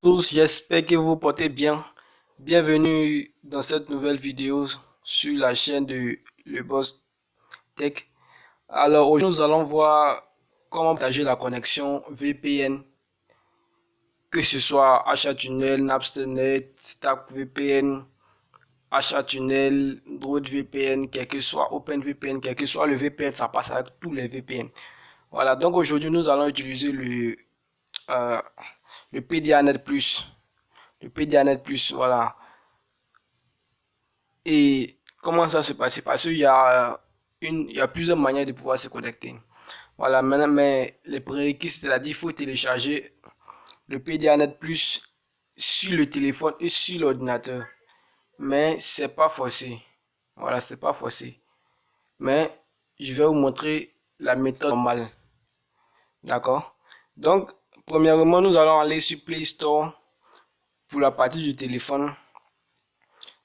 Tous, j'espère que vous vous portez bien. Bienvenue dans cette nouvelle vidéo sur la chaîne de Le Boss Tech. Alors aujourd'hui, nous allons voir comment partager la connexion VPN, que ce soit HATunnel, Napsternet, StackVPN, HATunnel, DroidVPN, quel que soit OpenVPN, quel que soit le VPN, ça passe avec tous les VPN. Voilà, donc aujourd'hui, nous allons utiliser euh, le PDANet Plus. Le PDANet Plus, voilà. Et comment ça se passe? Parce qu'il y a il y a plusieurs manières de pouvoir se connecter. Voilà, maintenant, mais les prérequis, c'est-à-dire il faut télécharger le PDANet Plus sur le téléphone et sur l'ordinateur. Mais c'est pas forcé. Voilà, c'est pas forcé. Mais je vais vous montrer la méthode normale. D'accord? Donc, premièrement, nous allons aller sur Play Store pour la partie du téléphone.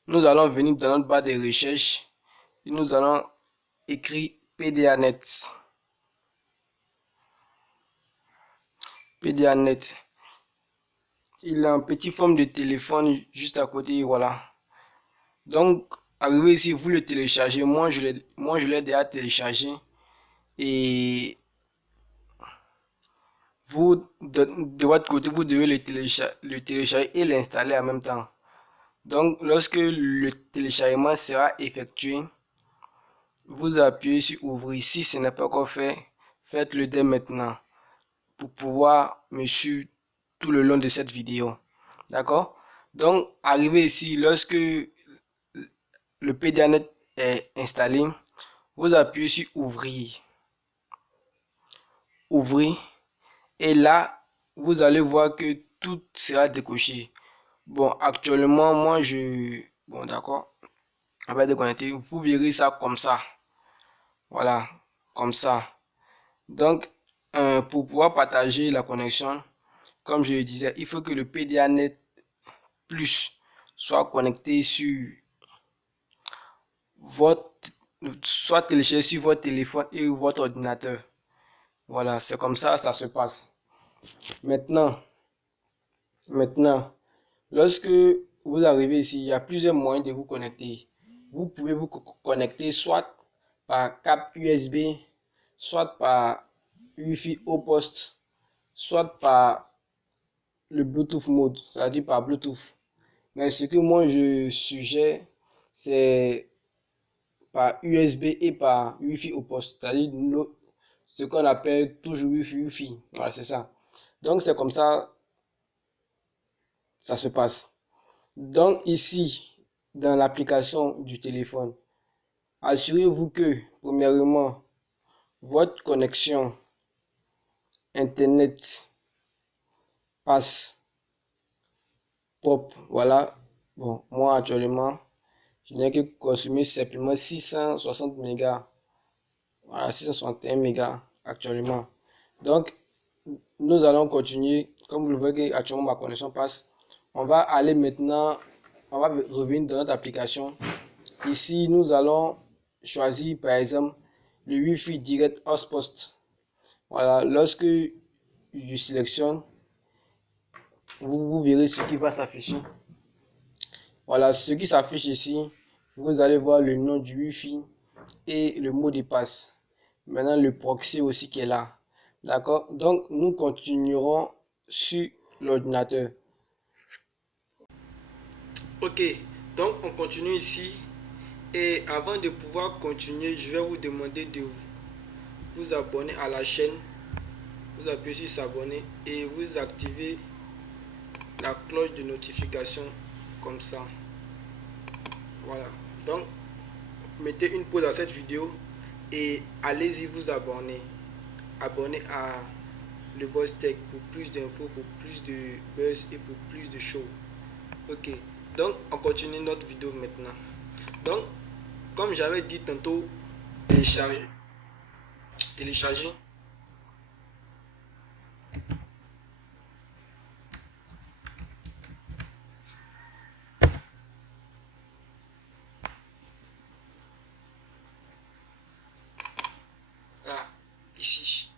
Nous allons venir dans notre barre de recherche et nous allons écrire PDANet. PDANet. Il a un petit forme de téléphone juste à côté, voilà. Donc, arrivé ici, vous le téléchargez. Moi, je l'ai déjà téléchargé. Et vous, de votre côté, vous devez le télécharger et l'installer en même temps. Donc, lorsque le téléchargement sera effectué, vous appuyez sur ouvrir. Si ce n'est pas encore fait, faites-le dès maintenant pour pouvoir me suivre tout le long de cette vidéo. D'accord? Donc, arrivé ici, lorsque le PDANet est installé, vous appuyez sur ouvrir. Ouvrir. Et là, vous allez voir que tout sera décoché. Bon, actuellement, moi, bon, d'accord. On va déconnecter. Vous verrez ça comme ça. Voilà, comme ça. Donc, pour pouvoir partager la connexion, comme je le disais, il faut que le PDANet Plus soit connecté sur votre, soit téléchargé sur votre téléphone et votre ordinateur. Voilà, c'est comme ça se passe. Maintenant, maintenant, lorsque vous arrivez ici, il y a plusieurs moyens de vous connecter. Vous pouvez vous connecter soit par câble USB, soit par Wi-Fi au poste, soit par le Bluetooth mode, c'est-à-dire par Bluetooth. Mais ce que moi je suggère, c'est par USB et par Wi-Fi au poste, c'est-à-dire ce qu'on appelle toujours Wi-Fi. Voilà, c'est ça. Donc c'est comme ça se passe. Donc ici, dans l'application du téléphone, assurez-vous que, premièrement, votre connexion Internet passe propre. Voilà. Bon, moi actuellement, je n'ai que consumé simplement 660 mégas. Voilà, 661 mégas actuellement. Donc, nous allons continuer. Comme vous le voyez, actuellement ma connexion passe. On va aller maintenant, on va revenir dans notre application. Ici, nous allons choisir par exemple le Wi-Fi Direct Hotspot. Voilà, lorsque je sélectionne, vous verrez ce qui va s'afficher. Voilà, ce qui s'affiche ici, vous allez voir le nom du Wi-Fi et le mot de passe. Maintenant, le proxy aussi qui est là. D'accord? Donc, nous continuerons sur l'ordinateur. Ok, donc on continue ici. Et avant de pouvoir continuer, je vais vous demander de vous abonner à la chaîne. Vous appuyez sur s'abonner et vous activez la cloche de notification comme ça. Voilà. Donc, mettez une pause à cette vidéo et allez-y vous abonner. Abonnez à le Boss Tech pour plus d'infos, pour plus de buzz et pour plus de show. Ok, donc on continue notre vidéo maintenant. Donc, comme j'avais dit tantôt, télécharger. Télécharger. Là, ici.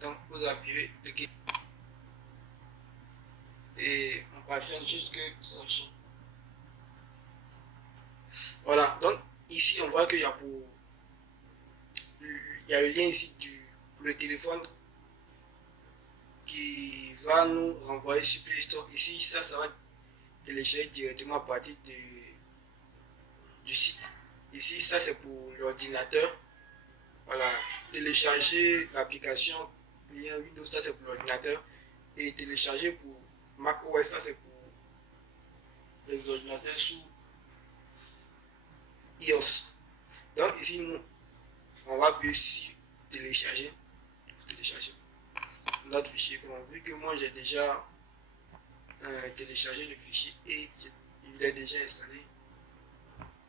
Donc, vous appuyez, cliquez. patiente juste que ça change. Voilà, donc ici on voit qu'il y a il y a le lien ici pour le téléphone qui va nous renvoyer sur Play Store. Ici, ça va télécharger directement à partir du site. Ici, ça c'est pour l'ordinateur. Voilà, télécharger l'application lien Windows, ça c'est pour l'ordinateur. Et télécharger pour Mac OS, ça c'est pour les ordinateurs sous iOS. Donc ici, nous, on va appuyer sur télécharger. Notre fichier. Bon, vu que moi j'ai déjà téléchargé le fichier et il est déjà installé,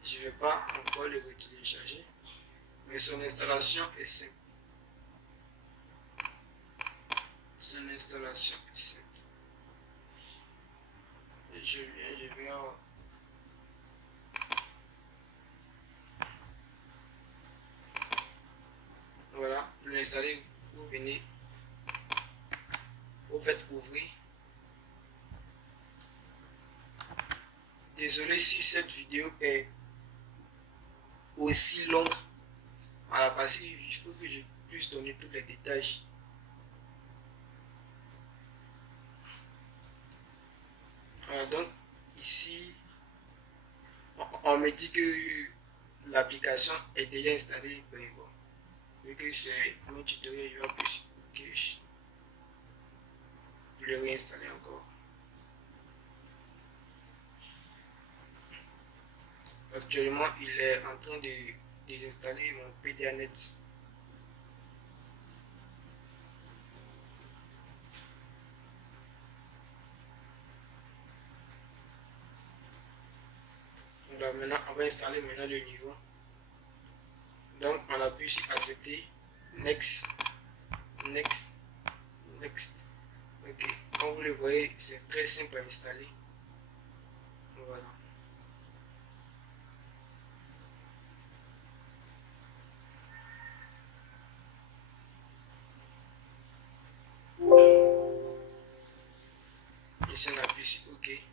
je ne vais pas encore le retélécharger, mais son installation est simple. Et je vais voilà, pour l'installer, vous venez, vous faites ouvrir. Désolé si cette vidéo est aussi longue, voilà, parce qu'il faut que je puisse donner tous les détails. Voilà, donc ici, on me dit que l'application est déjà installée. Ben bon, vu que c'est pour un tutoriel, je vais appuyer sur OK pour le réinstaller encore. Actuellement, il est en train de désinstaller mon PDANet. Donc maintenant, on va installer maintenant le niveau. Donc on appuie sur accepter, next, next, next. Ok, comme vous le voyez, c'est très simple à installer. Voilà. Ici on appuie sur OK.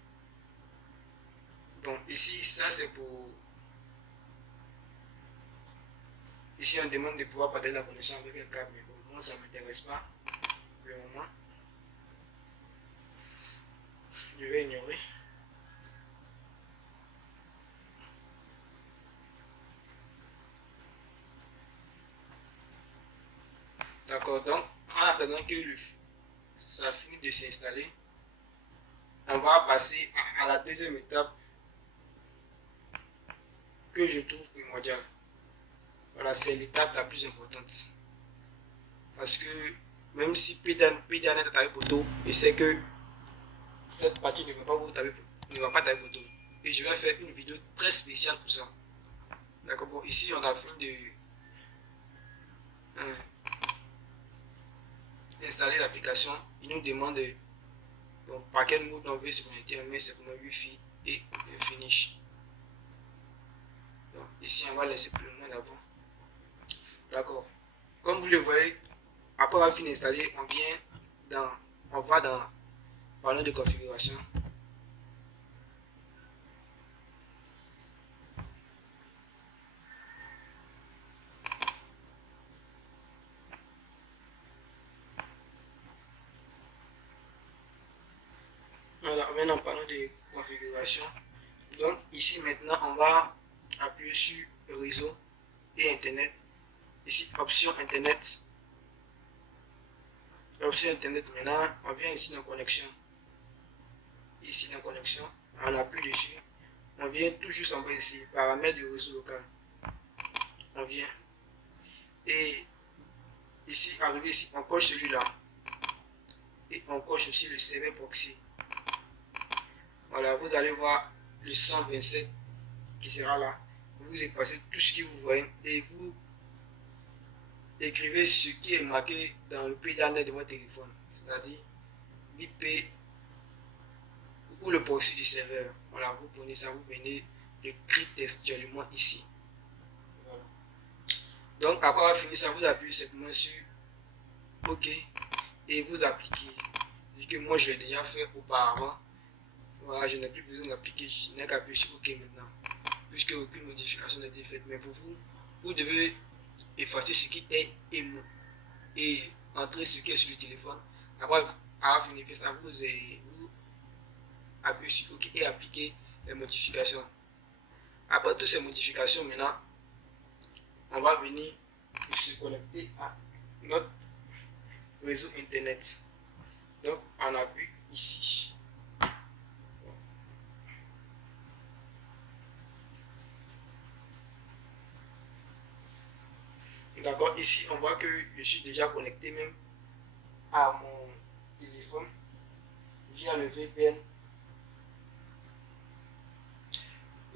Bon, ici ça c'est pour... Ici on demande de pouvoir partager la connexion avec un câble, mais bon, moi ça ne m'intéresse pas pour le moment. Je vais ignorer. D'accord, donc en attendant que ça finisse de s'installer, on va passer à la deuxième étape que je trouve primordiale. Voilà, c'est l'étape la plus importante. Parce que même si PDANet est taper photo, je sais que cette partie ne va pas taper photo. Et je vais faire une vidéo très spéciale pour ça. D'accord, bon, ici on a fini d'installer l'application. Il nous demande bon, par quel mode on veut se connecter, mais c'est pour le Wi-Fi et finish. Donc ici on va laisser plus loin d'abord. D'accord. Comme vous le voyez, après avoir fini d'installer, on va dans panneau de configuration. Voilà, on vient dans panneau de configuration. Donc ici maintenant on va appuyer sur réseau et internet. Ici option internet. Option internet, maintenant on vient ici dans connexion. Ici dans connexion, on appuie dessus. On vient tout juste en bas ici, paramètres de réseau local. On vient. Et ici, arrivé ici, on coche celui-là. Et on coche aussi le serveur proxy. Voilà, vous allez voir le 127 qui sera là. Vous effacez tout ce que vous voyez et vous écrivez ce qui est marqué dans le PDANet de votre téléphone, c'est-à-dire l'IP ou le proxy du serveur. Voilà, vous prenez ça, vous venez le cliquer textuellement ici. Voilà. Donc après avoir fini ça, vous appuyez simplement sur OK et vous appliquez. Vu que moi je l'ai déjà fait auparavant, Voilà, je n'ai plus besoin d'appliquer, je n'ai qu'à appuyer sur OK maintenant, puisque aucune modification n'a été faite. Mais pour vous, vous devez effacer ce qui est et entrer ce qui est sur le téléphone. Après avoir fini ça, vous appuyez sur OK et appliquer les modifications. Après toutes ces modifications, maintenant, on va venir se connecter à notre réseau internet. Donc, on appuie ici. D'accord, ici on voit que je suis déjà connecté même à mon téléphone via le VPN.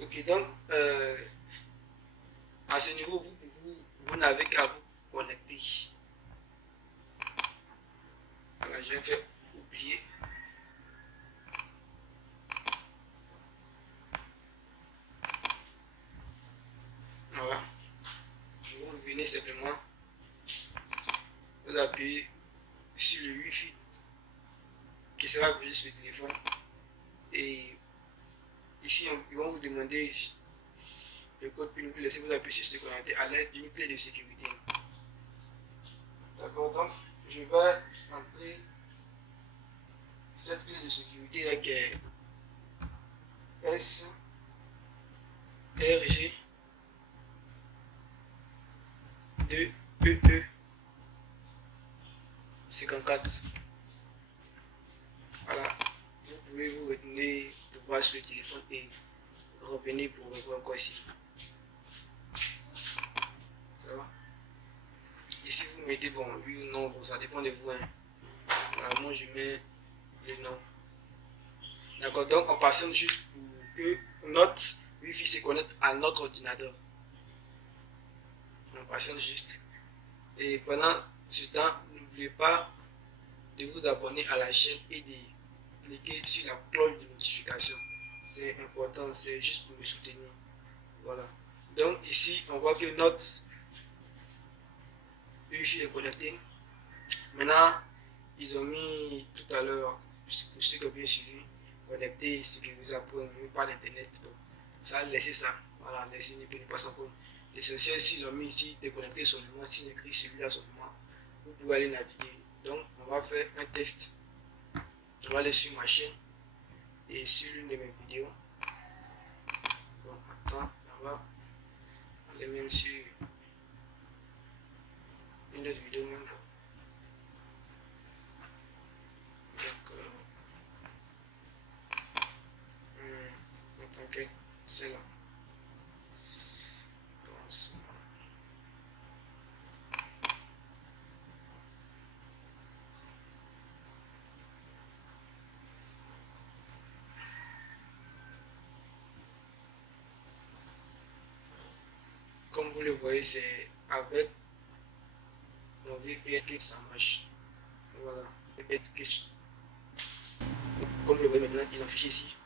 Ok, donc à ce niveau, vous n'avez qu'à vous connecter. Voilà, je vais faire oublier. Voilà, vous venez simplement, vous appuyez sur le Wi-Fi qui sera venu sur le téléphone et ici ils vont vous demander le code PIN, vous laissez vous appuyer sur se connecter à l'aide d'une clé de sécurité. D'accord, donc je vais entrer cette clé de sécurité là qui est SRG 2EE 54. Voilà, vous pouvez vous retourner pour voir sur le téléphone et revenir pour revoir encore ici. Ça va? Ici vous mettez bon, oui ou non, bon, ça dépend de vous. Hein. Voilà, moi je mets le nom. D'accord, donc on patiente juste pour que notre Wi-Fi se connecte à notre ordinateur. On patiente juste. Et pendant ce temps, n'oubliez pas de vous abonner à la chaîne et de cliquer sur la cloche de notification. C'est important, c'est juste pour me soutenir. Voilà. Donc ici, on voit que notre Wi-Fi est connecté. Maintenant, ils ont mis tout à l'heure, pour ceux qui ont bien suivi, connecter, ce qui vous apprend, pas l'internet. Bon, ça, laissez ça. Voilà, laissez ne pas sans compte. L'essentiel, s'ils ont mis ici déconnecté seulement, s'ils écrivent celui-là seulement, vous pouvez aller naviguer. Donc, on va faire un test. On va aller sur ma chaîne et sur l'une de mes vidéos. Bon, attends, on va aller même sur une autre vidéo même. Donc, ok, c'est là. Comme vous le voyez, c'est avec mon VPN que ça marche. Voilà. Comme vous le voyez maintenant, ils ont affiché ici.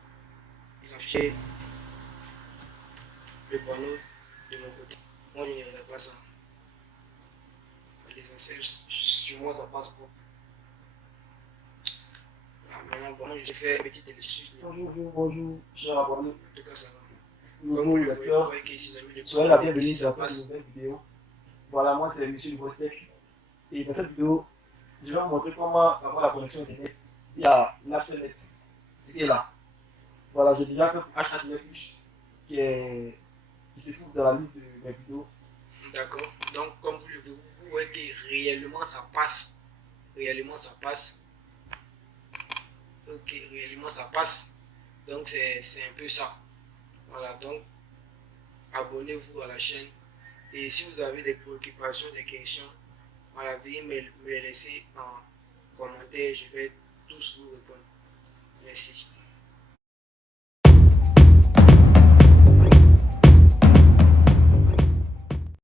Ils ont affiché le panneau de mon côté. Moi, je ne regarde pas ça. L'essentiel, sur moi, ça passe pas. Maintenant, bon, je fais un petit télécharge. Bonjour, cher abonné. En tout cas, ça va. Comme vous le voyez qu'ici, ils ont mis le soyez la panneau. bienvenue Ici, ça dans cette passe. nouvelle vidéo. Voilà, moi c'est Monsieur Libostech. Et dans cette vidéo, je vais vous montrer comment avoir la connexion Internet via l'Apple.net. Ce qui est là. Voilà, j'ai déjà fait HTTP qui se trouve dans la liste de mes vidéos. D'accord. Donc, comme vous le voyez, vous voyez que réellement ça passe. Réellement ça passe. Ok, réellement ça passe. Donc, c'est un peu ça. Voilà, donc, abonnez-vous à la chaîne. Et si vous avez des préoccupations, des questions, voilà, veuillez me les laisser en commentaire. Je vais tous vous répondre. Merci.